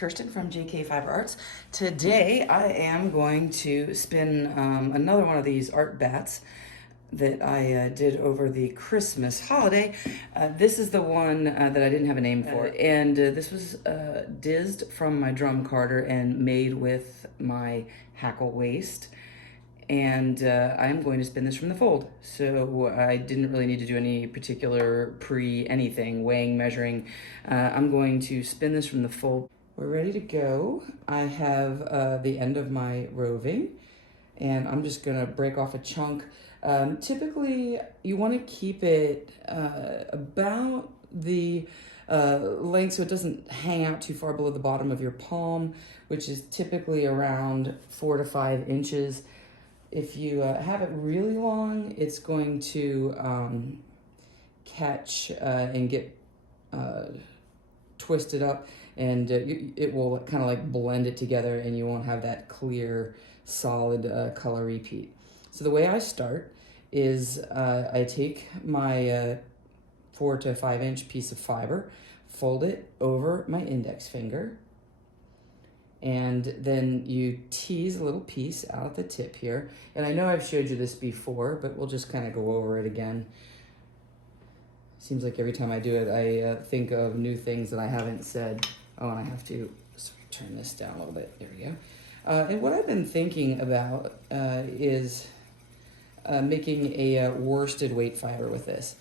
Kirsten from JK Fiber Arts. Today I am going to spin another one of these art bats that I did over the Christmas holiday. This is the one that I didn't have a name for, and this was dizzed from my drum carder and made with my hackle waste. And I'm going to spin this from the fold. So I didn't really need to do any particular anything, weighing, measuring. I'm going to spin this from the fold. We're ready to go. I have the end of my roving, and I'm just gonna break off a chunk. Typically, you wanna keep it about the length so it doesn't hang out too far below the bottom of your palm, which is typically around 4 to 5 inches. If you have it really long, it's going to catch and get twisted up, and it will kind of like blend it together, and you won't have that clear, solid color repeat. So the way I start is I take my 4 to 5 inch piece of fiber, fold it over my index finger, and then you tease a little piece out at the tip here. And I know I've showed you this before, but we'll just kind of go over it again. Seems like every time I do it, I think of new things that I haven't said. Oh, and I have to turn this down a little bit. There we go. And what I've been thinking about is making a worsted weight fiber with this.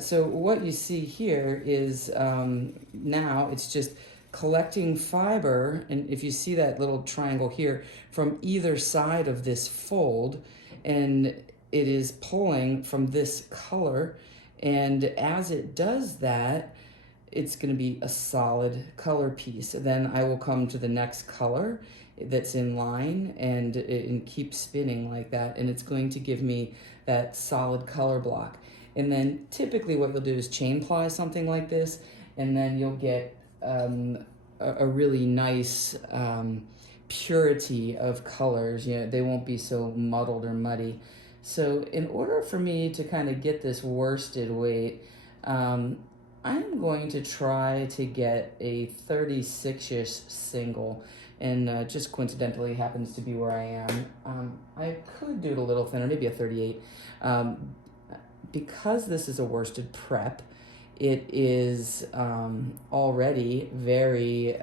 So what you see here is now it's just collecting fiber, and if you see that little triangle here, from either side of this fold, and it is pulling from this color, and as it does that, it's going to be a solid color piece. Then I will come to the next color that's in line and keep spinning like that, and it's going to give me that solid color block. And then typically what you'll do is chain ply something like this, and then you'll get a really nice purity of colors. You know, they won't be so muddled or muddy. So in order for me to kind of get this worsted weight, I'm going to try to get a 36-ish single, and just coincidentally happens to be where I am. I could do it a little thinner, maybe a 38. Because this is a worsted prep, it is already very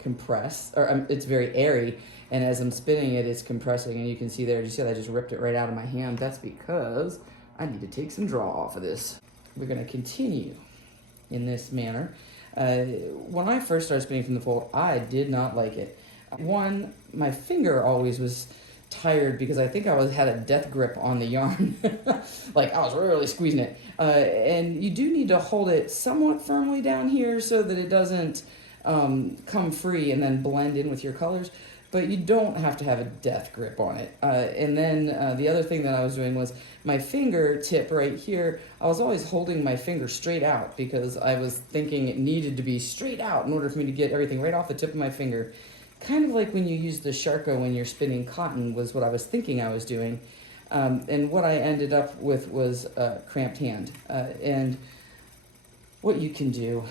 compressed, or it's very airy, and as I'm spinning it, it's compressing, and you can see there, you see how I just ripped it right out of my hand? That's because I need to take some draw off of this. We're gonna continue in this manner. When I first started spinning from the fold, I did not like it. One, my finger always was tired because I think I had a death grip on the yarn. Like I was really squeezing it. And you do need to hold it somewhat firmly down here so that it doesn't come free and then blend in with your colors, but you don't have to have a death grip on it. And then the other thing that I was doing was my fingertip right here, I was always holding my finger straight out because I was thinking it needed to be straight out in order for me to get everything right off the tip of my finger. Kind of like when you use the Sharko when you're spinning cotton was what I was thinking I was doing. And what I ended up with was a cramped hand. And what you can do,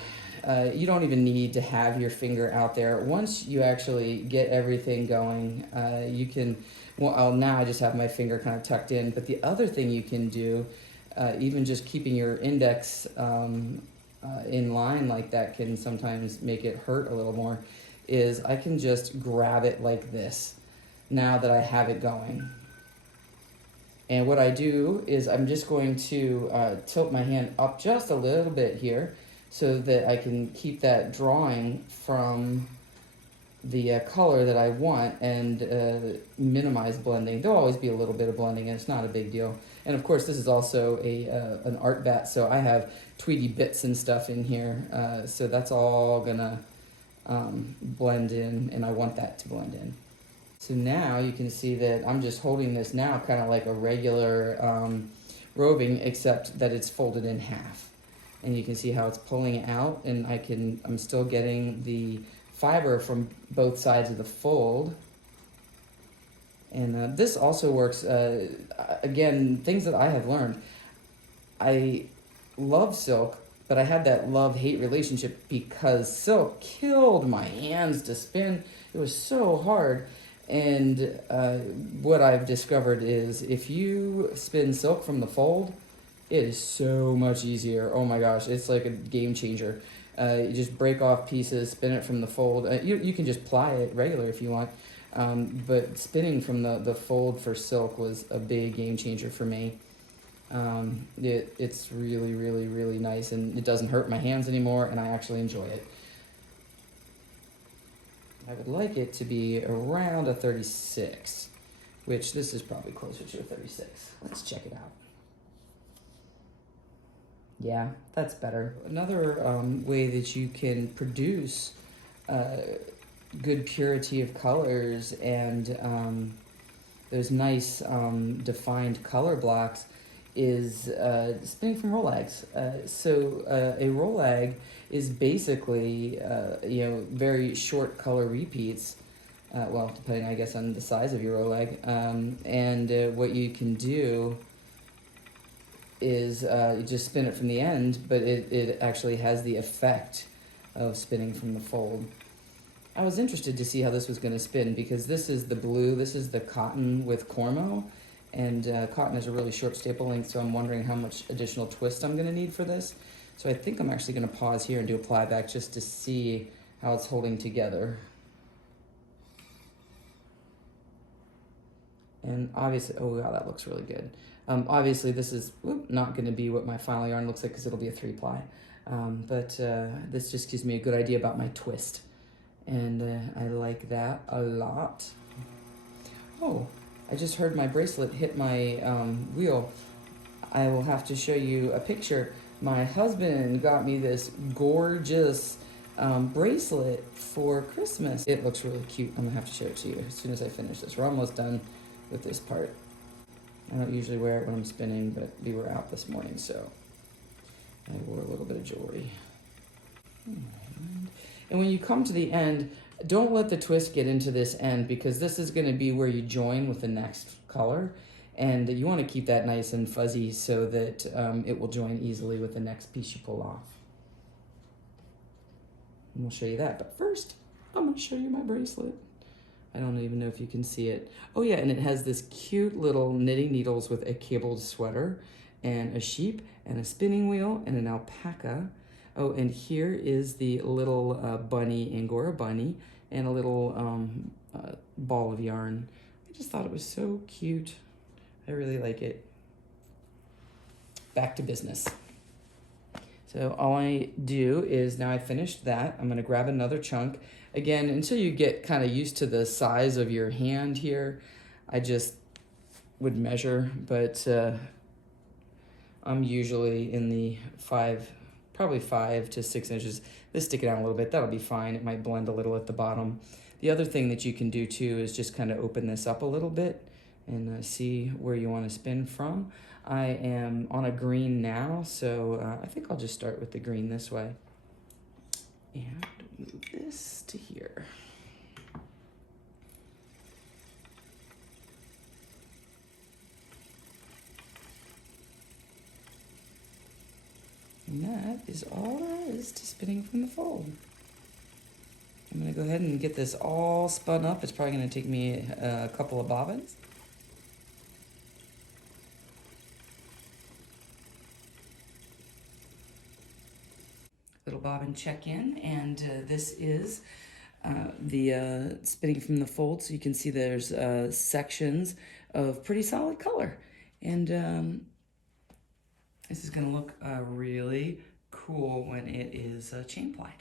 you don't even need to have your finger out there. Once you actually get everything going, you can, well, now I just have my finger kind of tucked in, but the other thing you can do, even just keeping your index in line like that can sometimes make it hurt a little more, is I can just grab it like this now that I have it going. And what I do is I'm just going to tilt my hand up just a little bit here so that I can keep that drawing from the color that I want and minimize blending. There'll always be a little bit of blending, and it's not a big deal. And of course, this is also an art bat, so I have Tweety bits and stuff in here, so that's all gonna blend in, and I want that to blend in. So now you can see that I'm just holding this now kind of like a regular roving, except that it's folded in half. And you can see how it's pulling out, and I'm still getting the fiber from both sides of the fold. And this also works, again, things that I have learned. I love silk, but I had that love-hate relationship because silk killed my hands to spin. It was so hard. And what I've discovered is if you spin silk from the fold, it is so much easier. Oh my gosh, it's like a game changer. You just break off pieces, spin it from the fold. You can just ply it regular if you want. But spinning from the fold for silk was a big game changer for me. It's really, really, really nice, and it doesn't hurt my hands anymore, and I actually enjoy it. I would like it to be around a 36, which this is probably closer to a 36. Let's check it out. Yeah, that's better. Another way that you can produce good purity of colors and those nice defined color blocks is spinning from rollags. A rollag is basically very short color repeats. Well, depending, I guess, on the size of your rollag. And what you can do is you just spin it from the end, but it actually has the effect of spinning from the fold. I was interested to see how this was going to spin because this is the blue, this is the cotton with Cormo, and cotton is a really short staple length, so I'm wondering how much additional twist I'm going to need for this. So I think I'm actually going to pause here and do a ply back just to see how it's holding together. And obviously, oh wow, that looks really good. Obviously this is not going to be what my final yarn looks like because it'll be a 3-ply. But this just gives me a good idea about my twist. And I like that a lot. Oh, I just heard my bracelet hit my wheel. I will have to show you a picture. My husband got me this gorgeous bracelet for Christmas. It looks really cute. I'm gonna have to show it to you as soon as I finish this. We're almost done with this part. I don't usually wear it when I'm spinning, but we were out this morning, so I wore a little bit of jewelry. And when you come to the end, don't let the twist get into this end because this is going to be where you join with the next color. And you want to keep that nice and fuzzy so that it will join easily with the next piece you pull off. And we'll show you that. But first, I'm going to show you my bracelet. I don't even know if you can see it. Oh yeah, and it has this cute little knitting needles with a cabled sweater and a sheep and a spinning wheel and an alpaca. Oh, and here is the little bunny, Angora bunny, and a little ball of yarn. I just thought it was so cute. I really like it. Back to business. So all I do is now I finished that. I'm gonna grab another chunk. Again, until you get kind of used to the size of your hand here, I just would measure, but I'm usually in the probably 5 to 6 inches. Let's stick it out a little bit. That'll be fine. It might blend a little at the bottom. The other thing that you can do too is just kind of open this up a little bit and see where you want to spin from. I am on a green now, so I think I'll just start with the green this way. And move this to here. And that is all there is to spinning from the fold. I'm going to go ahead and get this all spun up. It's probably going to take me a couple of bobbins. Little bobbin check-in, and this is the spinning from the fold. So you can see there's sections of pretty solid color. And this is going to look really cool when it is chain plied.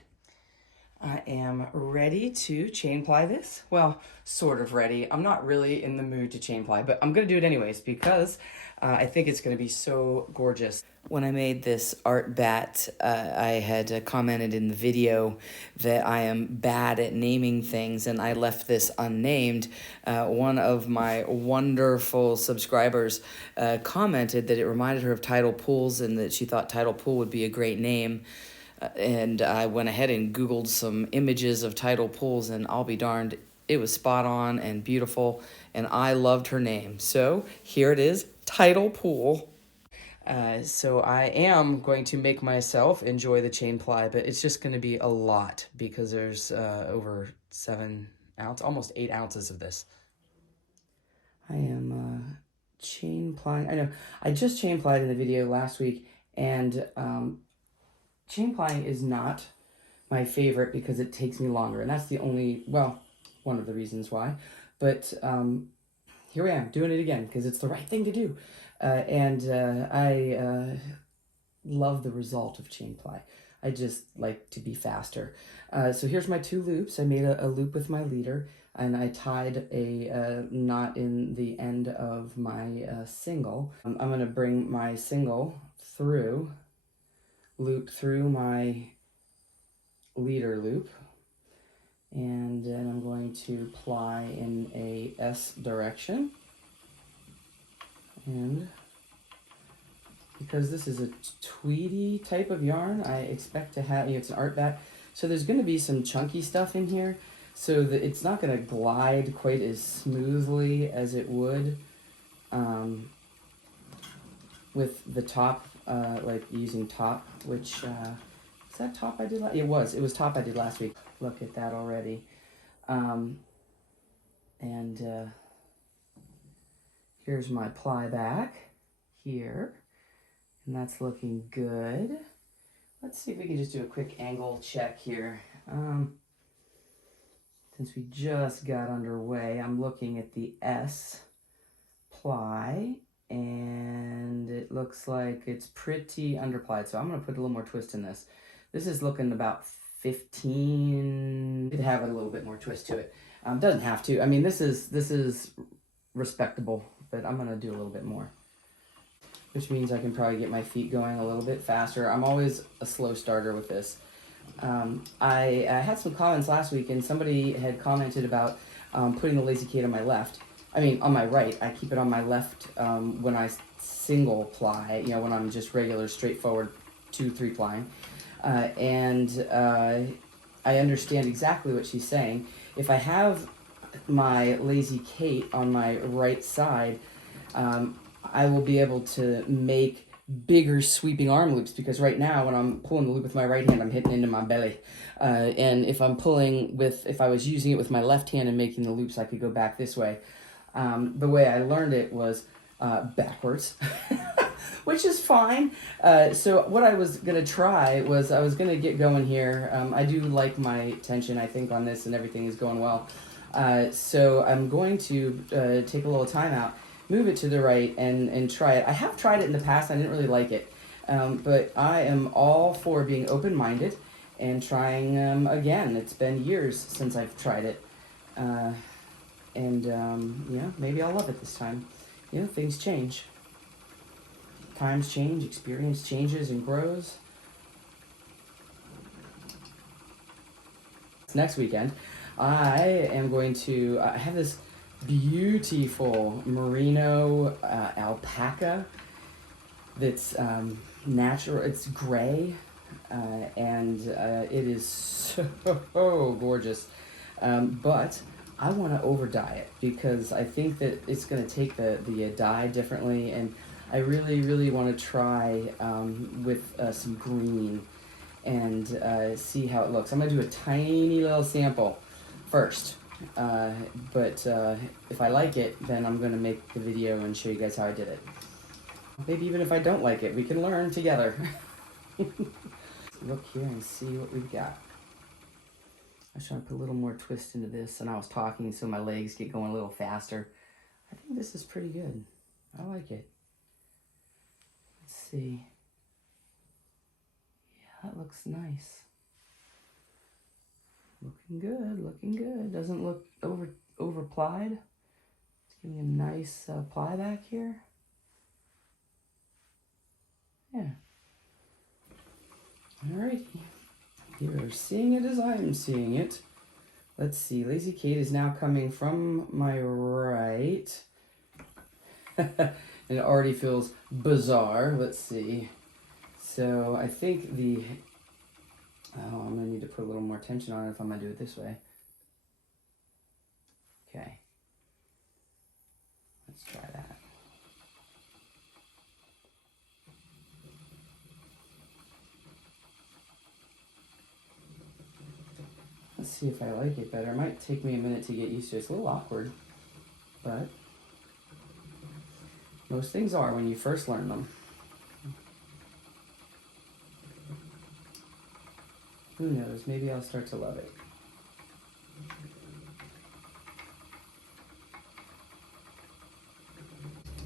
I am ready to chain ply this. Well, sort of ready. I'm not really in the mood to chain ply, but I'm going to do it anyways because I think it's going to be so gorgeous. When I made this art bat, I had commented in the video that I am bad at naming things, and I left this unnamed. One of my wonderful subscribers commented that it reminded her of Tidal pools and that she thought Tidal pool would be a great name. And I went ahead and Googled some images of tidal pools, and I'll be darned, it was spot on and beautiful, and I loved her name. So here it is, Tidal Pool. So I am going to make myself enjoy the chain ply, but it's just going to be a lot because there's over 7 ounces, almost 8 ounces of this. I am chain plying. I know I just chain plied in the video last week, and chain plying is not my favorite because it takes me longer, and that's the only, well, one of the reasons why. But here I am doing it again because it's the right thing to do, and I love the result of chain ply. I just like to be faster. So here's my 2 loops. I made a loop with my leader, and I tied a knot in the end of my single. I'm going to bring my single through, loop through my leader loop, and then I'm going to ply in a S direction. And because this is a tweedy type of yarn, I expect to have, it's an art batt, so there's going to be some chunky stuff in here, so that it's not going to glide quite as smoothly as it would with the top, like using top, which, is that top I did last? It was top I did last week. Look at that already. Here's my ply back here, and that's looking good. Let's see if we can just do a quick angle check here. Since we just got underway, I'm looking at the S ply, and it looks like it's pretty underplied, so I'm going to put a little more twist in this. This is looking about 15. Could have a little bit more twist to it. Doesn't have to. I mean, this is respectable, but I'm going to do a little bit more, which means I can probably get my feet going a little bit faster. I'm always a slow starter with this. I had some comments last week, and somebody had commented about putting the lazy Kate on my left. I mean, on my right. I keep it on my left when I single ply, you know, when I'm just regular, straightforward 2-3 plying. I understand exactly what she's saying. If I have my lazy Kate on my right side, I will be able to make bigger sweeping arm loops, because right now when I'm pulling the loop with my right hand, I'm hitting into my belly. And if I'm pulling with, if I was using it with my left hand and making the loops, I could go back this way. The way I learned it was backwards, which is fine. So what I was going to try was, I was going to get going here. I do like my tension, I think, on this, and everything is going well. So I'm going to take a little time out, move it to the right, and try it. I have tried it in the past. I didn't really like it. But I am all for being open-minded and trying again. It's been years since I've tried it. Yeah, maybe I'll love it this time. You know, things change. Times change, experience changes and grows. Next weekend, I am going to have this beautiful merino alpaca that's natural. It's gray, and it is so gorgeous. But I want to over dye it, because I think that it's going to take the dye differently, and I really want to try with some green and see how it looks. I'm going to do a tiny little sample first, but if I like it, then I'm going to make the video and show you guys how I did it. Maybe even if I don't like it, we can learn together. Look here and see what we've got. I was trying to put a little more twist into this, and I was talking so my legs get going a little faster. I think this is pretty good. I like it. Let's see. Yeah, that looks nice. Looking good, looking good. Doesn't look over plied. It's giving a nice ply back here. Yeah. Alrighty. You're seeing it as I'm seeing it. Let's see. Lazy Kate is now coming from my right. And it already feels bizarre. Let's see. So I think the... Oh, I'm going to need to put a little more tension on it if I'm going to do it this way. Okay. Let's try that. Let's see if I like it better. It might take me a minute to get used to it. It's a little awkward, but most things are when you first learn them. Who knows? Maybe I'll start to love it.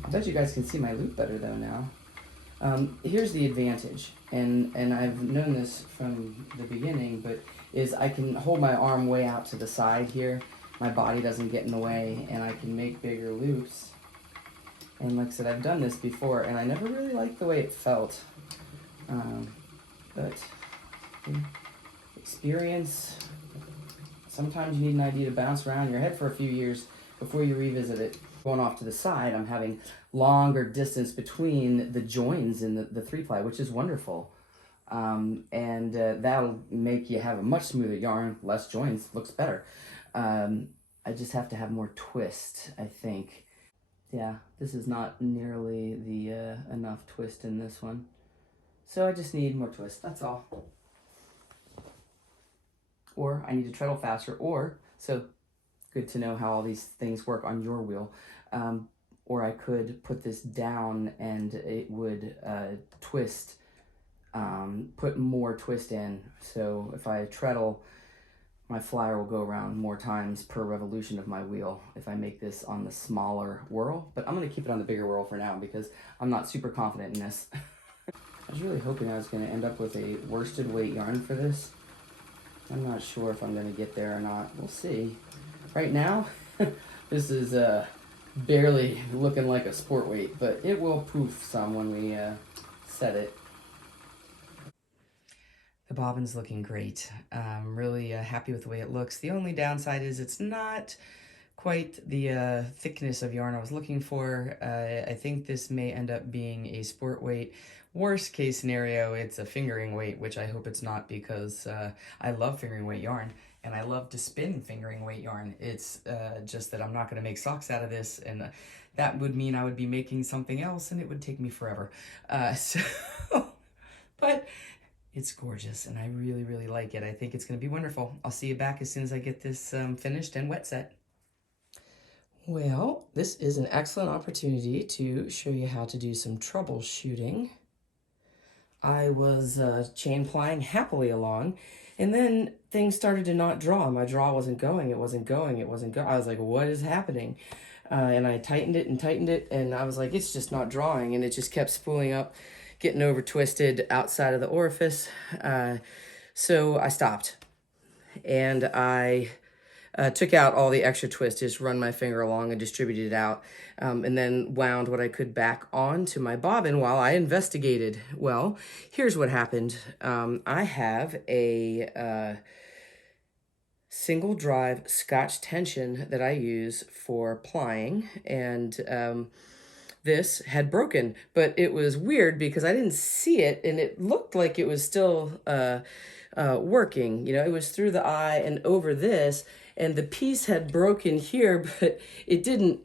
I bet you guys can see my loop better though now. Here's the advantage, and I've known this from the beginning, but is I can hold my arm way out to the side here. My body doesn't get in the way, and I can make bigger loops. And like I said, I've done this before, and I never really liked the way it felt. But experience, sometimes you need an idea to bounce around your head for a few years before you revisit it. Going off to the side, I'm having longer distance between the joins in the 3-ply, which is wonderful. That'll make you have a much smoother yarn, less joins, looks better. I just have to have more twist, I think. Yeah, this is not nearly the enough twist in this one. So I just need more twist, that's all. Or I need to treadle faster, so good to know how all these things work on your wheel. Or I could put this down and it would twist, put more twist in. So if I treadle, my flyer will go around more times per revolution of my wheel if I make this on the smaller whirl. But I'm going to keep it on the bigger whirl for now because I'm not super confident in this. I was really hoping I was going to end up with a worsted weight yarn for this. I'm not sure if I'm going to get there or not. We'll see. Right now, this is barely looking like a sport weight, but it will poof some when we set it. The bobbin's looking great. I'm really happy with the way it looks. The only downside is it's not quite the thickness of yarn I was looking for. I think this may end up being a sport weight. Worst case scenario, it's a fingering weight, which I hope it's not because I love fingering weight yarn and I love to spin fingering weight yarn. It's just that I'm not going to make socks out of this, and that would mean I would be making something else and it would take me forever. But it's gorgeous and I really, really like it. I think it's going to be wonderful. I'll see you back as soon as I get this finished and wet set. Well, this is an excellent opportunity to show you how to do some troubleshooting. I was chain-plying happily along, and then things started to not draw. My draw wasn't going, it wasn't going, it wasn't going. I was like, what is happening? And I tightened it, and I was like, it's just not drawing, and it just kept spooling up, getting over twisted outside of the orifice. So I stopped, and I took out all the extra twist, just run my finger along and distributed it out, and then wound what I could back onto my bobbin while I investigated. Well, here's what happened. I have a single drive Scotch tension that I use for plying, and this had broken, but it was weird because I didn't see it, and it looked like it was still working. You know, it was through the eye and over this, and the piece had broken here, but it didn't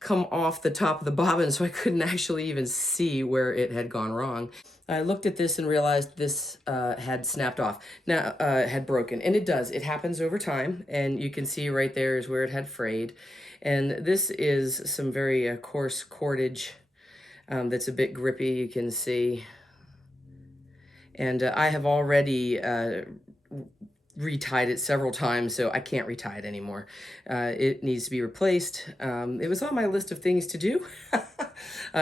come off the top of the bobbin, so I couldn't actually even see where it had gone wrong. I looked at this and realized this had snapped off, now had broken, and it does. It happens over time, and you can see right there is where it had frayed. And this is some very coarse cordage that's a bit grippy, you can see. And I have already retied it several times, so I can't retie it anymore. It needs to be replaced. It was on my list of things to do.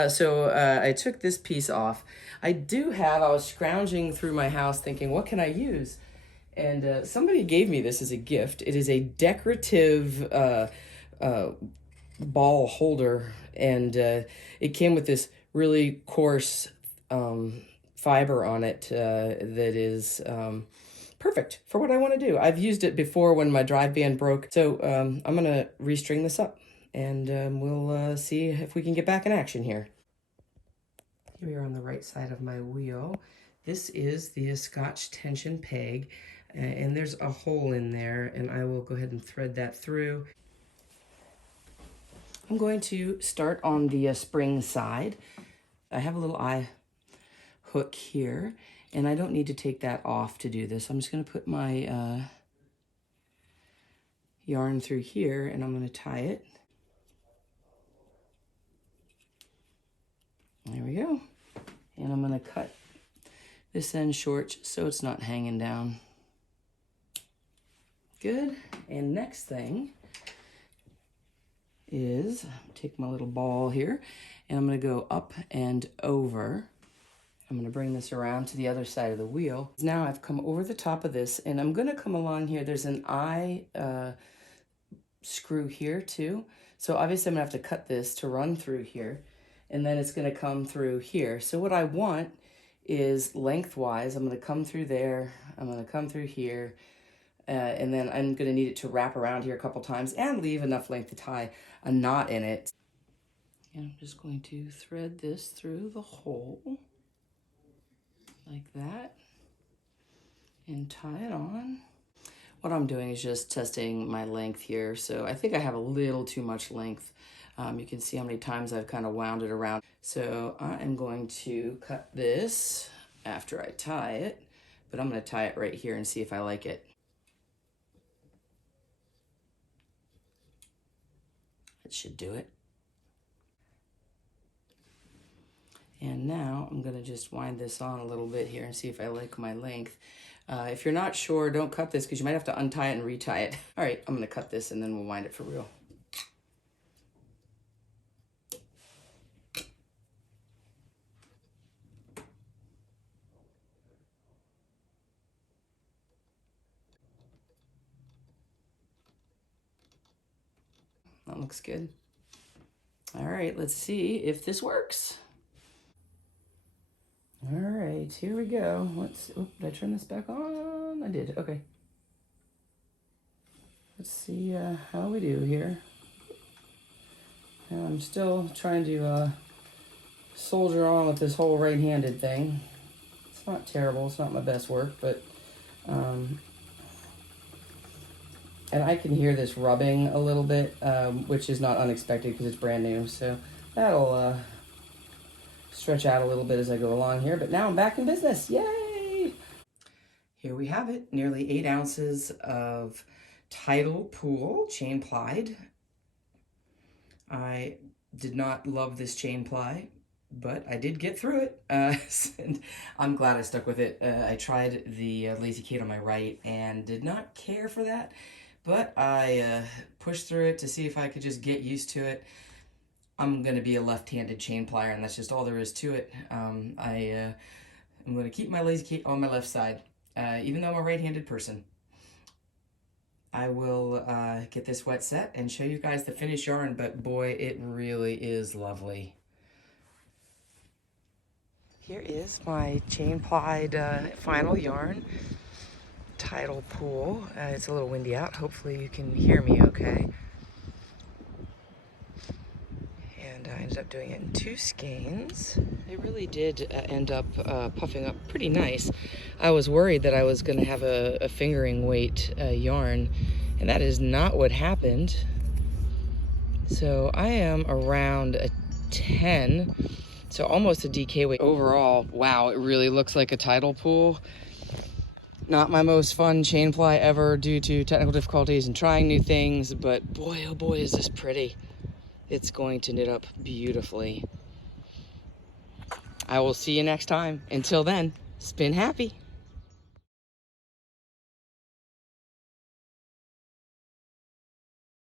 So I took this piece off. I was scrounging through my house thinking, what can I use? And somebody gave me this as a gift. It is a decorative ball holder, and it came with this really coarse fiber on it that is perfect for what I want to do. I've used it before when my drive band broke, so I'm going to restring this up, and we'll see if we can get back in action here. Here we are on the right side of my wheel. This is the Scotch tension peg, and there's a hole in there, and I will go ahead and thread that through. I'm going to start on the spring side. I have a little eye hook here, and I don't need to take that off to do this. I'm just going to put my yarn through here, and I'm going to tie it. There we go. And I'm going to cut this end short so it's not hanging down. Good. And next thing is take my little ball here, and I'm going to go up and over. I'm going to bring this around to the other side of the wheel. Now I've come over the top of this, and I'm going to come along here. There's an eye screw here too. So obviously I'm going to have to cut this to run through here, and then it's going to come through here. So what I want is lengthwise, I'm going to come through there, I'm going to come through here, and then I'm going to need it to wrap around here a couple times and leave enough length to tie a knot in it. And I'm just going to thread this through the hole like that and tie it on. What I'm doing is just testing my length here. So I think I have a little too much length. You can see how many times I've kind of wound it around. So I am going to cut this after I tie it, but I'm going to tie it right here and see if I like it. It should do it. And now I'm going to just wind this on a little bit here and see if I like my length. If you're not sure, don't cut this because you might have to untie it and retie it. All right, I'm going to cut this and then we'll wind it for real. That looks good. All right, let's see if this works. All right, here we go. Did I turn this back on? I did, okay. Let's see how we do here. And I'm still trying to soldier on with this whole right-handed thing. It's not terrible, it's not my best work, but and I can hear this rubbing a little bit, which is not unexpected because it's brand new. So that'll stretch out a little bit as I go along here. But now I'm back in business. Yay! Here we have it. Nearly 8 ounces of Tidal pool chain plied. I did not love this chain ply, but I did get through it. And I'm glad I stuck with it. I tried the Lazy Kate on my right and did not care for that. But I pushed through it to see if I could just get used to it. I'm going to be a left-handed chain plier, and that's just all there is to it. I'm going to keep my Lazy Kate on my left side, even though I'm a right-handed person. I will get this wet set and show you guys the finished yarn, but boy, it really is lovely. Here is my chain-plied final yarn. Tidal pool. It's a little windy out. Hopefully you can hear me okay. And I ended up doing it in 2 skeins. It really did end up puffing up pretty nice. I was worried that I was going to have a fingering weight yarn, and that is not what happened. So I am around a 10, so almost a DK weight. Overall, wow, it really looks like a tidal pool. Not my most fun chain ply ever due to technical difficulties and trying new things, but boy, oh boy, is this pretty. It's going to knit up beautifully. I will see you next time. Until then, spin happy.